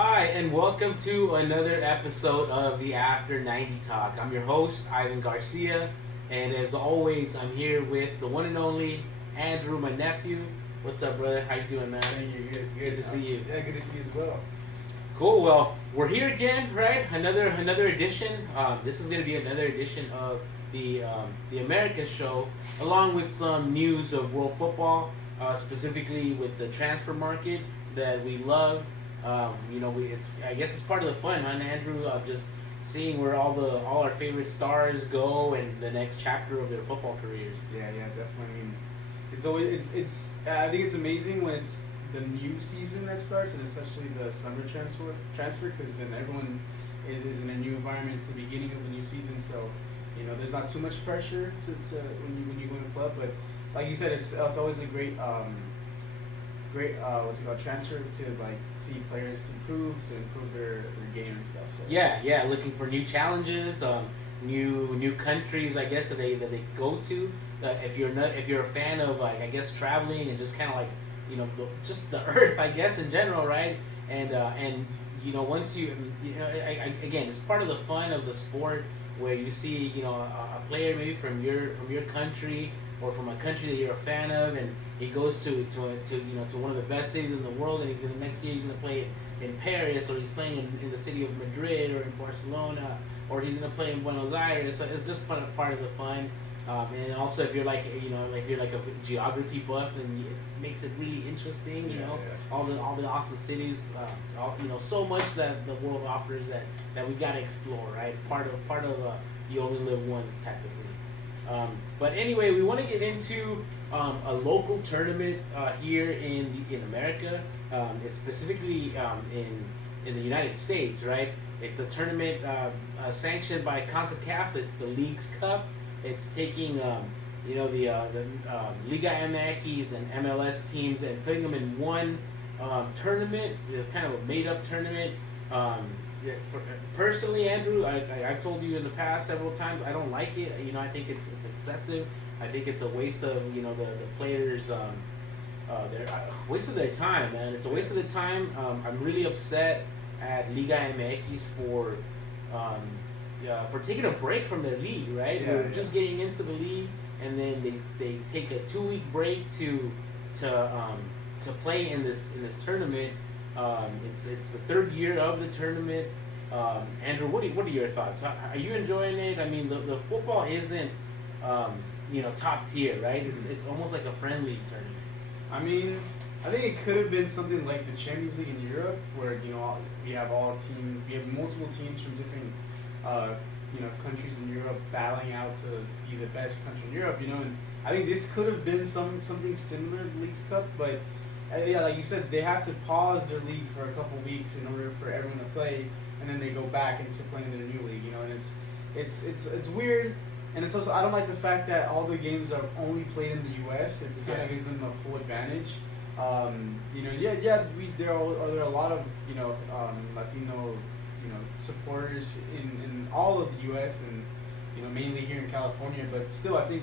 Hi, and welcome to another episode of the After 90 Talk. I'm your host, Ivan Garcia, and as always, I'm here with the one and only Andrew, my nephew. What's up, brother? How you doing, man? Hey, you're good. Good to see you. Yeah, good to see you as well. Cool. Well, we're here again, right? Another edition. This is going to be another edition of the Americas show, along with some news of world football, specifically with the transfer market that we love. I guess it's part of the fun, huh, Andrew? Just seeing where all our favorite stars go and the next chapter of their football careers. Yeah, definitely. I mean, it's always it's. I think it's amazing when it's the new season that starts, and especially the summer transfer, because then everyone is in a new environment. It's the beginning of the new season, so there's not too much pressure to when you go in the club. But like you said, it's always a great transfer to like see players improve their game and stuff. So. Yeah, looking for new challenges, new countries, I guess that they go to. If you're a fan of like I guess traveling and just kind of like just the earth, I guess in general, right? And once again, it's part of the fun of the sport where you see a player maybe from your country or from a country that you're a fan of, and he goes to one of the best cities in the world, and the next year he's going to play in Paris, or he's playing in the city of Madrid or in Barcelona, or he's going to play in Buenos Aires. So it's just part of the fun. And also, if you're like a geography buff, then it makes it really interesting. All the awesome cities, so much that the world offers that we gotta explore, right? Part of you only live once type of thing. But anyway, we want to get into a local tournament here in America. It's specifically in the United States, right? It's a tournament sanctioned by CONCACAF. It's the Leagues Cup. It's taking the Liga MX and MLS teams and putting them in one tournament, kind of a made-up tournament. Personally, Andrew, I've told you in the past several times, I don't like it. I think it's excessive. I think it's a waste of the players' waste of their time, man. It's a waste of their time. I'm really upset at Liga MX for taking a break from their league, right? Yeah, We're just getting into the league, and then they take a 2-week break to play in this tournament. It's the third year of the tournament. Andrew, what are your thoughts? Are you enjoying it? I mean, the football isn't top tier, right? It's almost like a friendly tournament. I mean, I think it could have been something like the Champions League in Europe, where we have multiple teams from different countries in Europe battling out to be the best country in Europe, and I think this could have been something similar to the Leagues Cup, but like you said, they have to pause their league for a couple weeks in order for everyone to play, and then they go back into playing their new league, and it's weird, and it's also I don't like the fact that all the games are only played in the U.S. It kind of gives them a full advantage. There are a lot of Latino supporters in all of the U.S. and mainly here in California, but still I think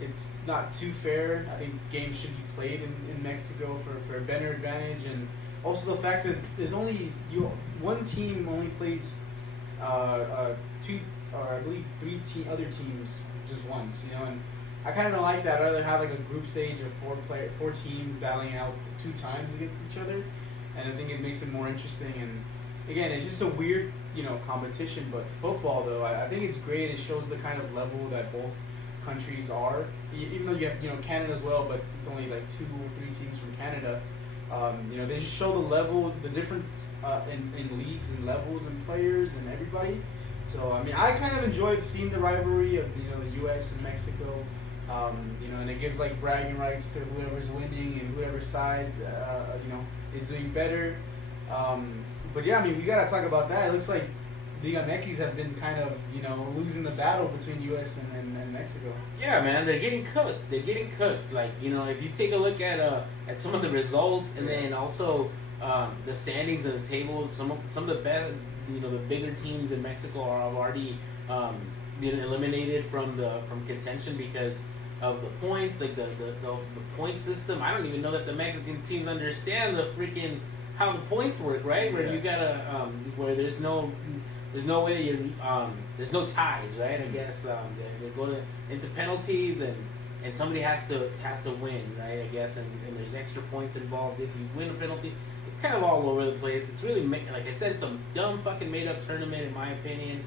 it's not too fair. I think games should be played in Mexico for a better advantage, and also the fact that there's only one team only plays two or I believe three other teams just once, and I kind of don't like that. I'd rather have like a group stage of four team battling out 2 times against each other, and I think it makes it more interesting. And again, it's just a weird, competition. But football, though, I think it's great. It shows the kind of level that both countries are. Even though you have, Canada as well, but it's only like 2 or 3 teams from Canada. They just show the level, the difference in leagues and levels and players and everybody. So, I mean, I kind of enjoyed seeing the rivalry of, the U.S. and Mexico. And it gives like bragging rights to whoever's winning and whoever sides, is doing better. But yeah, I mean, we gotta talk about that. It looks like the MX have been kind of, losing the battle between U.S. and Mexico. Yeah, man, they're getting cooked. Like, if you take a look at some of the results, and then also the standings of the table, some of the best, the bigger teams in Mexico are already been eliminated from contention because of the points, like the point system. I don't even know that the Mexican teams understand the freaking how the points work, right? Where Yeah. you gotta where there's no way you there's no ties, right? I guess they go into penalties and somebody has to win, right? I guess and there's extra points involved if you win a penalty. It's kind of all over the place. It's really like I said, it's a dumb fucking made up tournament in my opinion.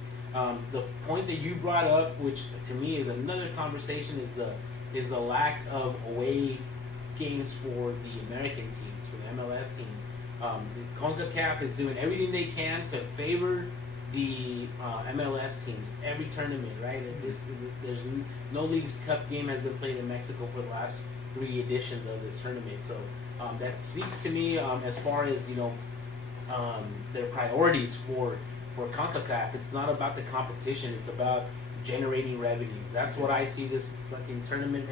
The point that you brought up, which to me is another conversation, is the lack of away games for the American teams, for the MLS teams. The CONCACAF is doing everything they can to favor the MLS teams every tournament, right? And there's no Leagues Cup game has been played in Mexico for the last 3 editions of this tournament. So that speaks to me as far as their priorities for CONCACAF. It's not about the competition; it's about generating revenue. That's what I see this fucking tournament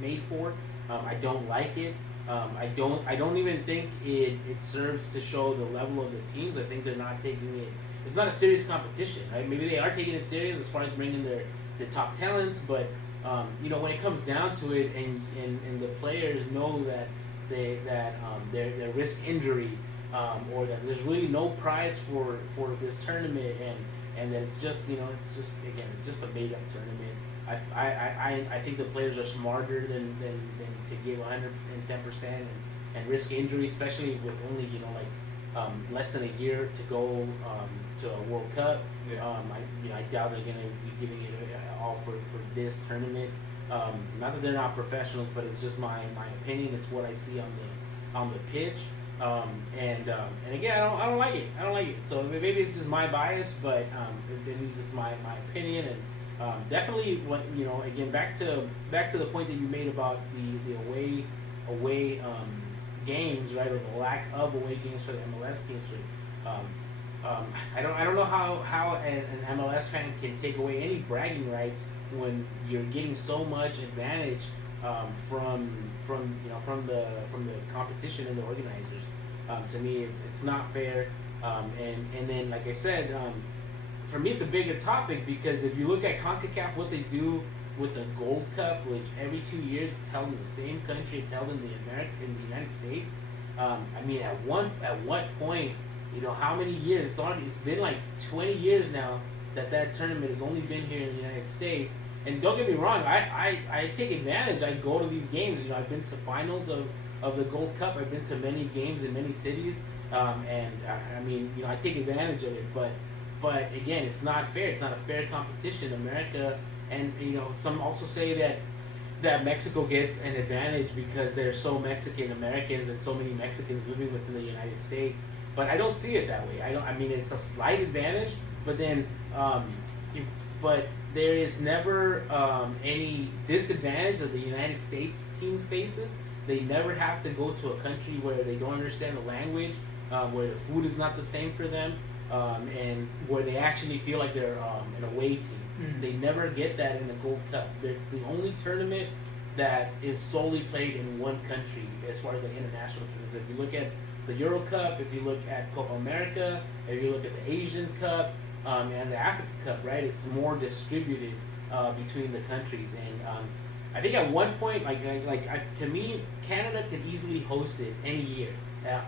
made for. I don't like it. I don't even think it serves to show the level of the teams. I think they're not taking it. It's not a serious competition, right? Maybe they are taking it serious as far as bringing their top talents, but when it comes down to it, and the players know that they risk injury, or that there's really no prize for this tournament, and then it's just it's just a made up tournament. I think the players are smarter than to give 110% and risk injury, especially with only less than a year to go to a World Cup. Yeah. I doubt they're gonna be giving it all for this tournament. Not that they're not professionals, but it's just my opinion. It's what I see on the pitch. And again, I don't like it. I don't like it. So maybe it's just my bias, but at least it's my opinion. And definitely, what again, back to the point that you made about the away games, right, or the lack of away games for the MLS teams. I don't know how an MLS fan can take away any bragging rights when you're getting so much advantage from the competition and the organizers. To me, it's not fair. And then, like I said, for me, it's a bigger topic because if you look at CONCACAF, what they do with the Gold Cup, which every 2 years it's held in the same country, it's held in the United States. I mean, at what point, how many years? It's been like 20 years now that tournament has only been here in the United States. And don't get me wrong, I take advantage. I go to these games. I've been to finals of the Gold Cup. I've been to many games in many cities. And I mean, I take advantage of it. But again, it's not fair. It's not a fair competition. America, and some also say that Mexico gets an advantage because there's so Mexican Americans and so many Mexicans living within the United States. But I don't see it that way. I mean, it's a slight advantage, but then, but there is never any disadvantage that the United States team faces. They never have to go to a country where they don't understand the language, where the food is not the same for them, and where they actually feel like they're an away team. Mm. They never get that in the Gold Cup. It's the only tournament that is solely played in one country as far as like international tournaments. If you look at the Euro Cup, if you look at Copa America, if you look at the Asian Cup, and the Africa Cup, right? It's more distributed between the countries, and I think at one point, to me, Canada could easily host it any year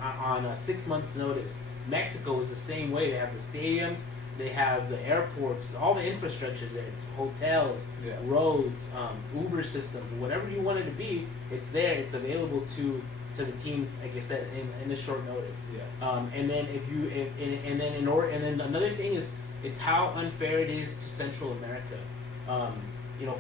on a 6 months' notice. Mexico is the same way. They have the stadiums, they have the airports, all the infrastructure there, hotels, Yeah. roads, Uber systems, whatever you want it to be. It's there. It's available to the team, like I said, in a short notice. Yeah. And then and then another thing is it's how unfair it is to Central America.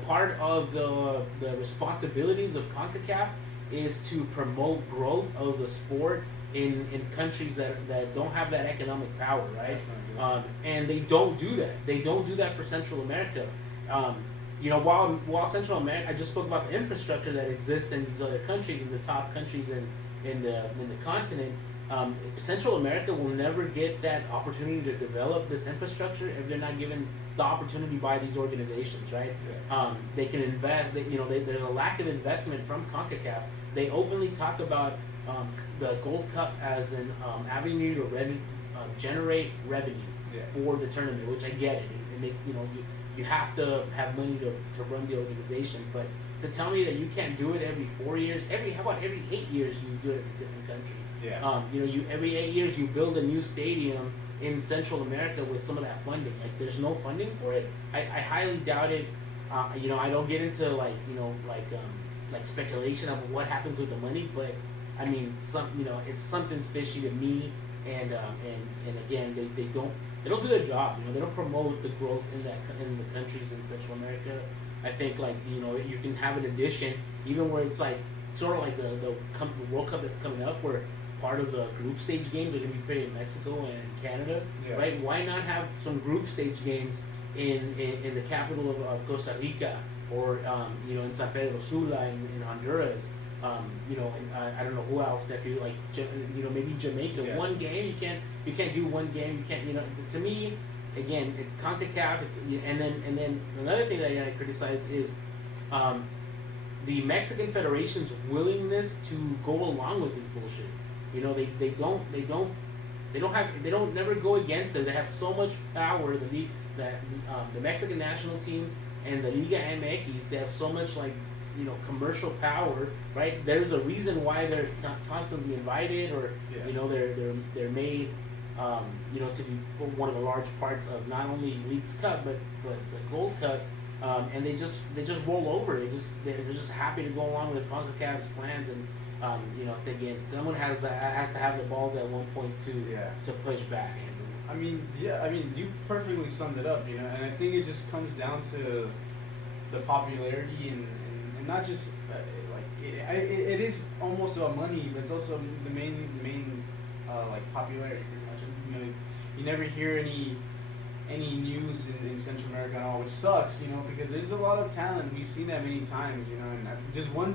Part of the responsibilities of CONCACAF is to promote growth of the sport in countries that don't have that economic power, right? And they don't do that. They don't do that for Central America. While Central America, I just spoke about the infrastructure that exists in these other countries, in the top countries in the continent. Central America will never get that opportunity to develop this infrastructure if they're not given the opportunity by these organizations, right? Yeah. They can invest. There's a lack of investment from CONCACAF. They openly talk about the Gold Cup as an avenue to generate revenue for the tournament, which I get it. It makes you have to have money to run the organization, but to tell me that you can't do it every 4 years, how about every 8 years you do it in a different country? Yeah. You every 8 years you build a new stadium in Central America with some of that funding. Like there's no funding for it. I highly doubt it. I don't get into like speculation of what happens with the money, but I mean, it's something's fishy to me, and again, they don't do their job. They don't promote the growth in the countries in Central America. I think you can have an addition even where it's like sort of like the World Cup that's coming up where part of the group stage games are going to be played in Mexico and Canada, right? Why not have some group stage games in the capital of Costa Rica or in San Pedro Sula in Honduras? I don't know who else that you like. Maybe Jamaica. Yeah. One game you can't do one game. You can't. To me, again, it's CONCACAF. And then another thing that I criticize is the Mexican Federation's willingness to go along with this bullshit. They don't never go against it. They have so much power. The Mexican national team and the Liga MX, they have so much commercial power, right? There's a reason why they're constantly invited, or they're made, to be one of the large parts of not only Leagues Cup but the Gold Cup, and they just roll over. They're just happy to go along with CONCACAF's plans, and again, someone has to have the balls at one point to push back. I mean, you perfectly summed it up, and I think it just comes down to the popularity and not just it is almost about money, but it's also the main popularity pretty much. You never hear any news in Central America at all, which sucks, because there's a lot of talent. We've seen that many times, and just one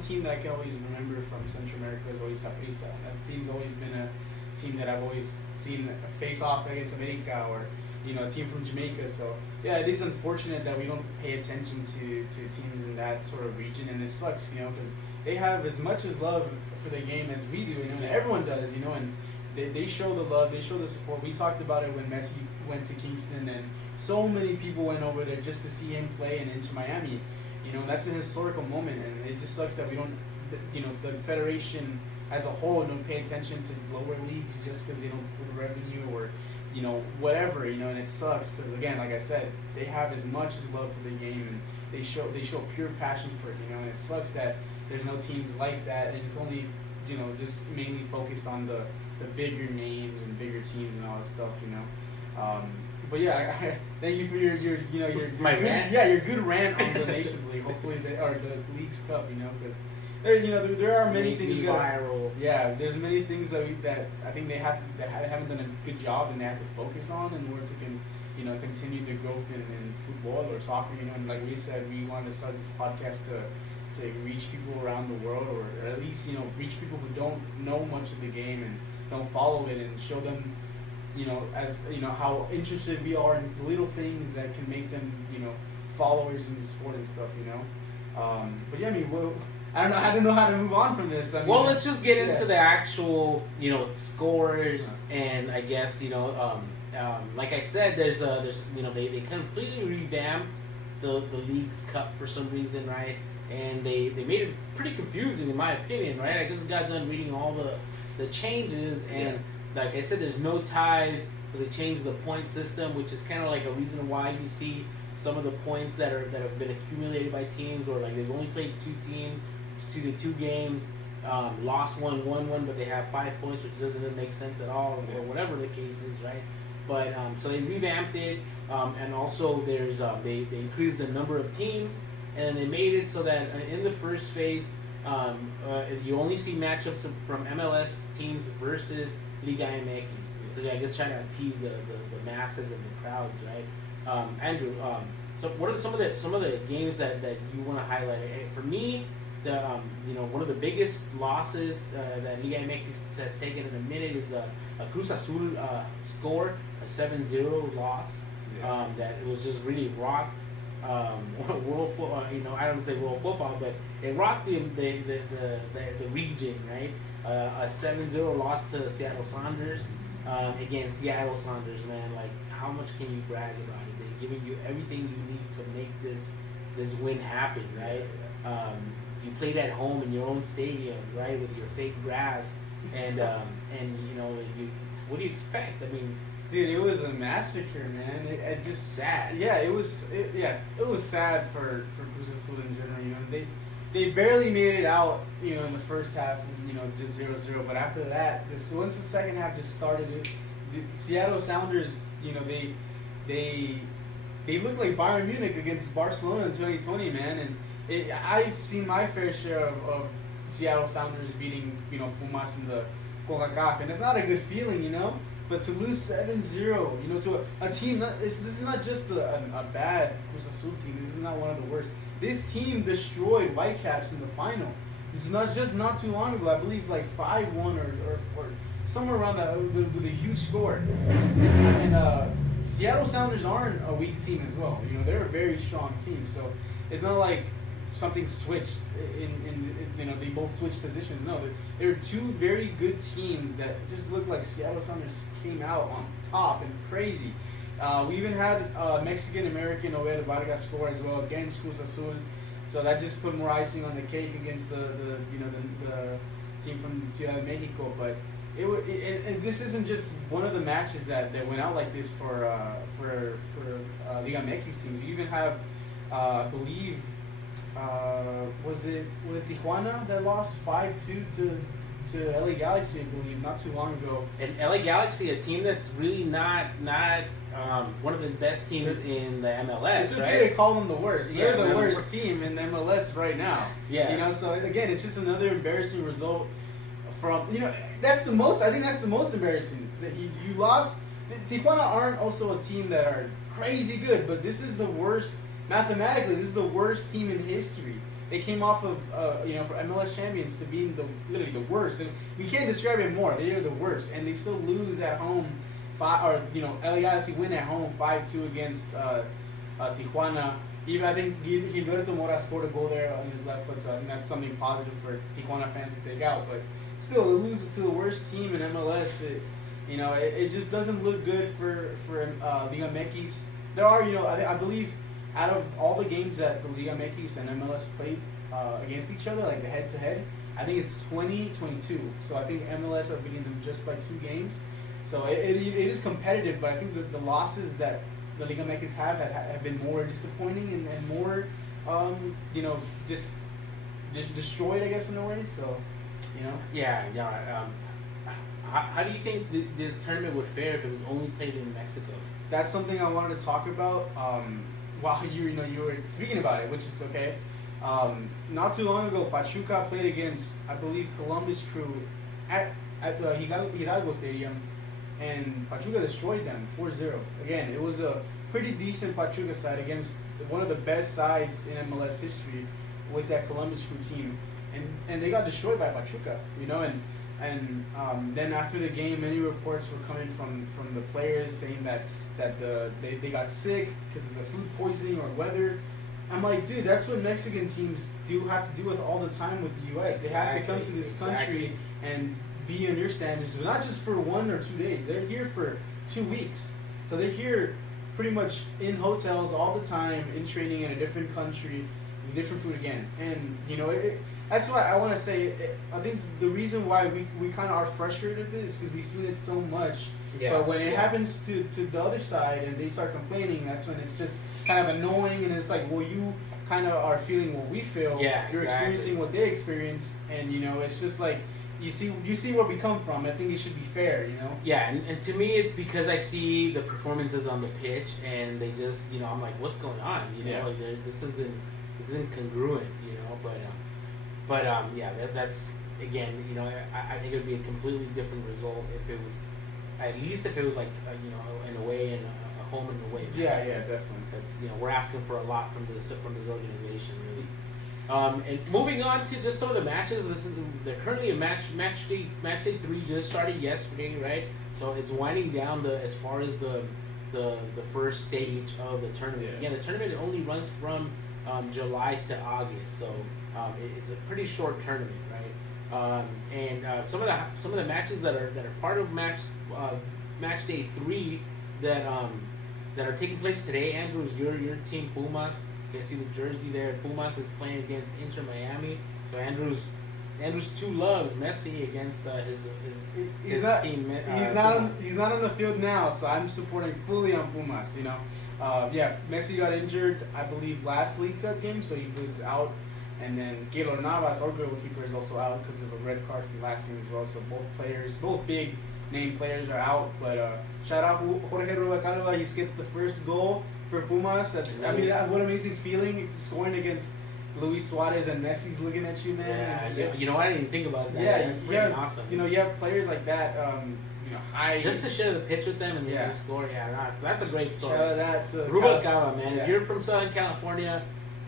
team that I can always remember from Central America is always Saprissa. That team's always been a team that I've always seen face off against America, or a team from Jamaica. So yeah, it is unfortunate that we don't pay attention to teams in that sort of region, and it sucks, because they have as much as love for the game as we do, and everyone does, and they show the love, they show the support. We talked about it when Messi went to Kingston, and so many people went over there just to see him play and Inter Miami. That's an historical moment, and it just sucks that we don't, the federation as a whole don't pay attention to lower leagues just because they don't put revenue or whatever, and it sucks because, again, like I said, they have as much as love for the game, and they show pure passion for it, and it sucks that there's no teams like that, and it's only just mainly focused on the bigger names and bigger teams and all that stuff, but yeah, I thank you for your My good, rant? your good rant on the Nations League. Hopefully or the Leagues Cup, because there are many things viral. Yeah, there's many things that I think they haven't done a good job, and they have to focus on in order to continue the growth in football or soccer. And like we said, we wanted to start this podcast to reach people around the world, or at least reach people who don't know much of the game and don't follow it, and show them as how interested we are in the little things that can make them followers in the sport and stuff. But yeah, I mean, I don't know how to move on from this. I mean, well, let's just get into the actual, scores, and I guess, like I said, there's they completely revamped the Leagues Cup for some reason, right? And they made it pretty confusing in my opinion, right? I just got done reading all the changes, and like I said, there's no ties, so they changed the point system, which is kind of like a reason why you see some of the points that have been accumulated by teams, or like they've only played two games, lost one, won one, but they have 5 points, which doesn't make sense at all, or whatever the case is, right? But so they revamped it, and also there's they increased the number of teams, and they made it so that in the first phase, you only see matchups from MLS teams versus Liga MX. So I guess trying to appease the masses and the crowds, right? Andrew, so what are some of the games that you want to highlight? For me, one of the biggest losses that Liga MX has taken in a minute is a Cruz Azul score, a 7-0 loss. That was just really rocked world football. I don't say world football, but it rocked the region, right? A 7-0 loss to Seattle Sounders. Again, Seattle Sounders, man. Like, how much can you brag about it? They're giving you everything you need to make this win happen, right? You played at home in your own stadium, right, with your fake grass, and what do you expect? I mean, Dude, it was a massacre, man. It just sad. yeah, it was it was sad for Cruz Azul in general. They barely made it out, in the first half, just 0-0. But after that, once the second half just started, the Seattle Sounders, they they look like Bayern Munich against Barcelona in 2020, man. And I've seen my fair share of Seattle Sounders beating, Pumas in the CONCACAF, and it's not a good feeling. But to lose 7-0, to a team, this is not just a bad Cruz Azul team. This is not one of the worst. This team destroyed Whitecaps in the final. It's not too long ago. I believe like 5-1 or somewhere around that with a huge score. And Seattle Sounders aren't a weak team as well. They're a very strong team. So it's not like something switched they both switched positions. No, they're two very good teams that just look like Seattle Sounders came out on top and crazy. We even had Mexican American Oed Vargas score as well against Cruz Azul, so that just put more icing on the cake against the team from Ciudad de Mexico. But this isn't just one of the matches that went out like this for Liga MX teams. You even have, I believe. Was it Tijuana that lost 5-2 to LA Galaxy, I believe, not too long ago. And LA Galaxy, a team that's really not one of the best teams in the MLS, it's right? okay to call them the worst. Yeah, They're the worst team in the MLS right now. Yeah. So again, it's just another embarrassing result from that's the most. I think that's the most embarrassing that you lost. Tijuana aren't also a team that are crazy good, but this is the worst. Mathematically, this is the worst team in history. They came off of, for MLS champions to being literally the worst. And we can't describe it more. They are the worst, and they still lose at home. LA Galaxy win at home 5-2 against Tijuana. Even I think Gilberto Mora scored a goal there on his left foot, so I think that's something positive for Tijuana fans to take out. But still, to lose to the worst team in MLS, it just doesn't look good for Liga MX. There are, I believe. Out of all the games that the Liga MX and MLS played against each other, like the head-to-head, I think it's 20-22. So I think MLS are beating them just by 2 games. So it is competitive, but I think the losses that the Liga MX have been more disappointing and more, just destroyed, I guess, in a way. So, Yeah. How do you think this tournament would fare if it was only played in Mexico? That's something I wanted to talk about. While you were speaking about it, which is okay. Not too long ago, Pachuca played against, I believe, Columbus Crew at the Hidalgo Stadium, and Pachuca destroyed them 4-0. Again, it was a pretty decent Pachuca side against one of the best sides in MLS history with that Columbus Crew team, and they got destroyed by Pachuca. And then after the game, many reports were coming from the players saying that they got sick because of the food poisoning or weather. I'm like, dude, that's what Mexican teams have to deal with all the time with the U.S. They have to come to this country and be on your standards, not just for 1 or 2 days. They're here for 2 weeks. So they're here pretty much in hotels all the time, in training in a different country, with different food again. And, that's why I want to say, I think the reason why we kind of are frustrated with it is because we've seen it so much. Yeah. But when it happens to the other side and they start complaining, that's when it's just kind of annoying, and it's like, well, you kind of are feeling what we feel. Yeah, You're experiencing what they experience, and it's just like you see where we come from. I think it should be fair, Yeah, and to me, it's because I see the performances on the pitch, and they just, I'm like, what's going on? Like this isn't congruent, but yeah, that's again, I think it would be a completely different result if it was. At least if it was like an away and a home and away match. Yeah, definitely. That's we're asking for a lot from this organization, really. And moving on to just some of the matches. They're currently in match day 3 just started yesterday, right? So it's winding down as far as the first stage of the tournament. Yeah. Again, the tournament only runs from July to August, so it's a pretty short tournament, right? Some of the matches that are part of match day 3 that are taking place today. Andrews, your team Pumas. You can see the jersey there. Pumas is playing against Inter Miami. So Andrews, Andrew's two loves, Messi against his team. He's not on the field now, so I'm supporting fully on Pumas. You know, Messi got injured, I believe, last League Cup game, so he was out. And then Keylor Navas, our goalkeeper, is also out because of a red card from last game as well. So both big name players are out. But shout out Jorge Rubalcaba. He gets the first goal for Pumas. What an amazing feeling! It's scoring against Luis Suarez and Messi's looking at you, man. Yeah, you know, I didn't even think about that. Yeah, it's pretty awesome. You know, you have players like that. High. Just to share the pitch with them and then score. Yeah, that's a great story. Shout out that to Rubalcaba, man. Yeah. If you're from Southern California,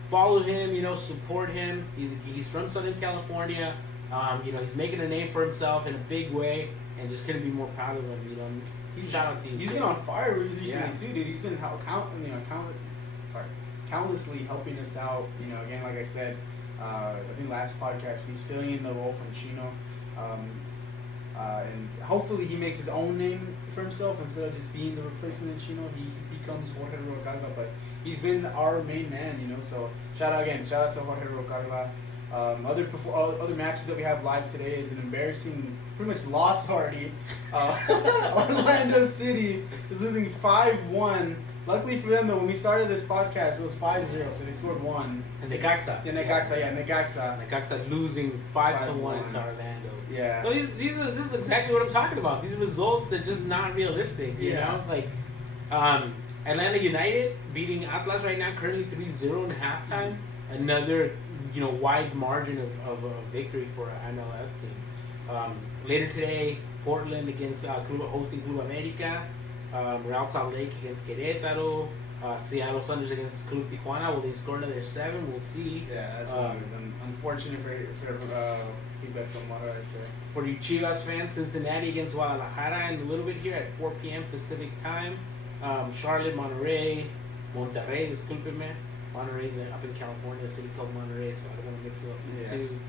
follow him. You know, support him. He's from Southern California. You know, he's making a name for himself in a big way, and just couldn't be more proud of him. You know, shout out to you. He's been on fire recently too, dude. He's been countlessly helping us out. You know, again, like I said, I think last podcast, he's filling in the role from Chino, and hopefully he makes his own name for himself instead of just being the replacement of Chino. He becomes Jorge Rubalcaba, but he's been our main man. You know, so shout out to Jorge Rubalcaba. Other matches that we have live today is an embarrassing, pretty much loss already. Orlando City is losing 5-1. Luckily for them, though, when we started this podcast, it was 5-0, so they scored 1. And Necaxa. Necaxa losing 5-1 to Orlando. Yeah. Well, this is exactly what I'm talking about. These results are just not realistic, you know? Like, Atlanta United beating Atlas right now, currently 3-0 in halftime. Another, you know, wide margin of a victory for an MLS team. Later today, Portland against hosting Club America. Real Salt Lake against Querétaro. Seattle Sounders against Club Tijuana. Will they score another 7? We'll see. Yeah, that's unfortunate for Mara right there. For you Chivas fans, Cincinnati against Guadalajara, and a little bit here at 4 p.m. Pacific time. Charlotte, Monterrey, discúlpeme. Monterrey's up in California, a city called Monterrey, so I don't want to mix it up too.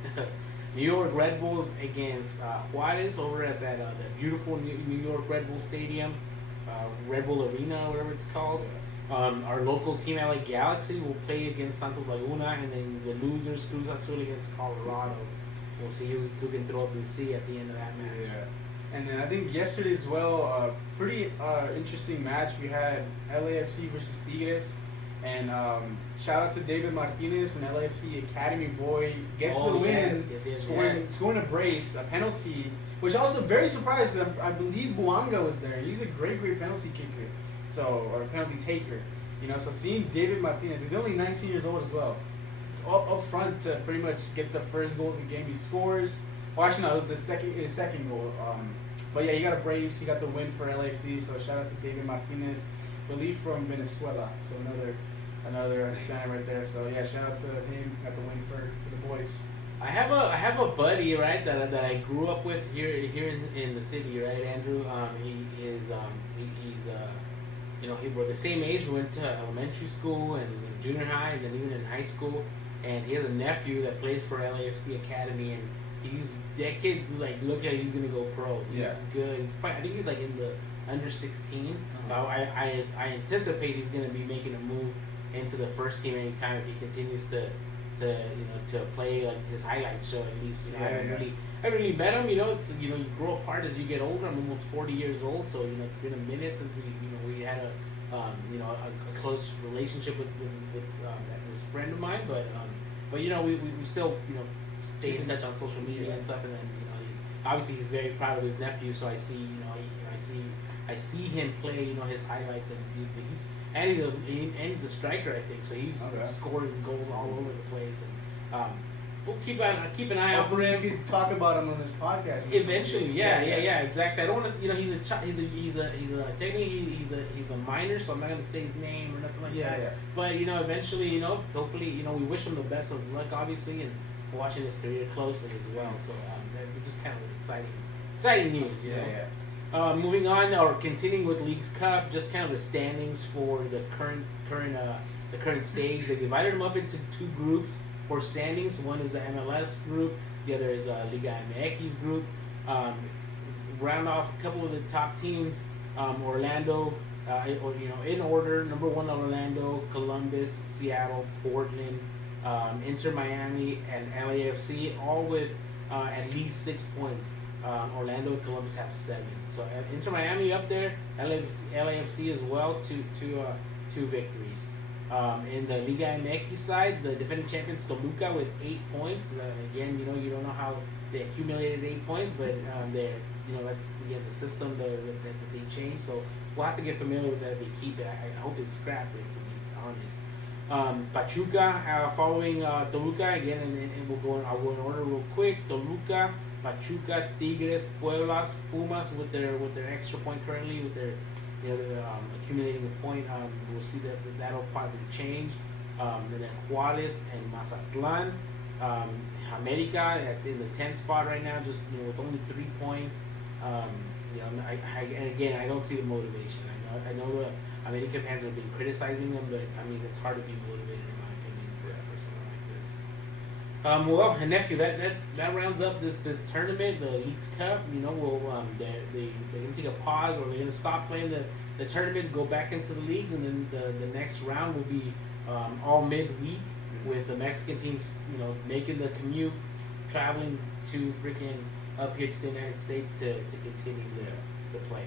New York Red Bulls against Juarez over at that beautiful New York Red Bull Stadium, Red Bull Arena, whatever it's called. Our local team, LA Galaxy, will play against Santos Laguna, and then the losers, Cruz Azul against Colorado. We'll see who can throw up the C at the end of that match. Yeah. And then I think yesterday as well, pretty interesting match. We had LAFC versus Tigres. And shout out to David Martinez, an LAFC Academy boy, gets the win, scoring a brace, a penalty, which I was also very surprised because I believe Buanga was there. He's a great penalty kicker, or penalty taker. You know, so seeing David Martinez, he's only 19 years old as well, up front to pretty much get the first goal of the game. He scores. Well, actually, no, it was his second goal. But yeah, he got a brace. He got the win for LAFC. So shout out to David Martinez, relief from Venezuela. So another Hispanic right there. So yeah, shout out to him. Got the win for the boys. I have a buddy, right, that I grew up with here in the city, right, Andrew. He's we're the same age. We went to elementary school and junior high, and then even in high school. And he has a nephew that plays for LAFC Academy, and that kid, like, look at, he's gonna go pro. He's good. I think he's like in the under 16. So I anticipate he's gonna be making a move into the first team anytime if he continues to play like his highlights show at least. You know, I haven't really met him. You know, it's you grow apart as you get older. I'm almost 40 years old, so it's been a minute since we had a close relationship with this friend of mine. But we still stay in touch on social media and stuff. And then obviously he's very proud of his nephew. So I see I see him play his highlights, and he's a striker, I think. So he's scoring goals all over the place, and we'll keep an eye out for him. We could talk about him on this podcast Eventually, yeah, exactly. I don't want to, he's a minor, so I'm not gonna say his name or nothing like that. Yeah. But eventually, hopefully, we wish him the best of luck, obviously, and watching his career closely as well. So it's just kind of exciting news. Yeah. Moving on, or continuing with League's Cup, just kind of the standings for the current stage. They divided them up into 2 groups for standings. One is the MLS group, the other is Liga MX group. Round off a couple of the top teams. Orlando, in order. Number 1, Orlando, Columbus, Seattle, Portland, Inter Miami, and LAFC, all with at least 6 points. Orlando and Columbus have 7. So Inter Miami up there, LAFC as well, two victories. In the Liga MX side, the defending champions Toluca with 8 points. Again, you don't know how they accumulated 8 points, but they're that's again the system that they changed. So we'll have to get familiar with that if they keep it. I hope it's scrapped, to be honest. Pachuca following Toluca again, and I'll go in order real quick. Toluca, Pachuca, Tigres, Puebla, Pumas with their extra point currently with their accumulating a point. We'll see that'll probably change. And then Juarez and Mazatlan. America in the 10th spot right now, just with only 3 points. And again, I don't see the motivation. I know the America fans have been criticizing them, but I mean it's hard to be motivated in my opinion for something like this. Well, and nephew, that rounds up this tournament, the Leagues Cup. They're gonna take a pause, or they're gonna stop playing the tournament, go back into the leagues, and then the next round will be all midweek with the Mexican teams, making the commute, traveling to freaking up here to the United States to continue the play.